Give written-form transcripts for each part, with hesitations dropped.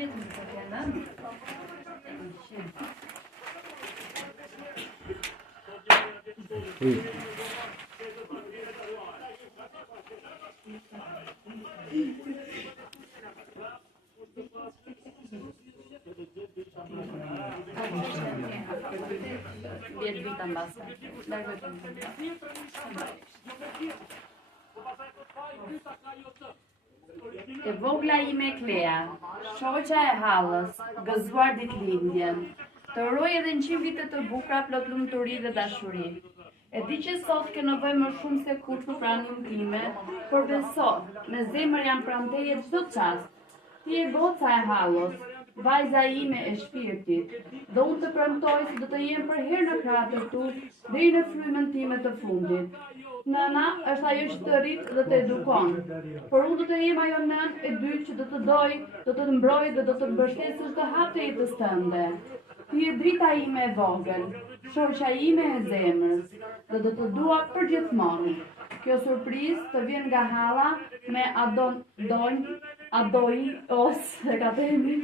vjetë më të kene. Vjetë vita në basa. E vogla ime Klea, shoqja e hallës, gëzuar ditëlindjen, të uroj edhe 100 vite të bukura plot lumturi dhe dashuri. E di që sot ke nevojë më shumë se kur për pranimin time, por beso, me zemër jam pranë teje çdo çast. Ti je goca e hallës, vajza ime e shpirtit, dhe unë të premtoj se do të jem për herë në krahët tu deri në frymën time të fundit. Nëna është ajo që të rrit dhe të edukon, por unë do të jem ajo nën e dytë që do të doj, do të mbroj dhe do të mbështesësh të hapë të jetës tënde. Ti je drita ime e vogël, shoqja ime e zemrës, dhe do të dua përgjithmonë. Kjo surprizë të vjen nga halla me adoj ose ka themi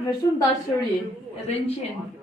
me shumë dashuri, edhe 100.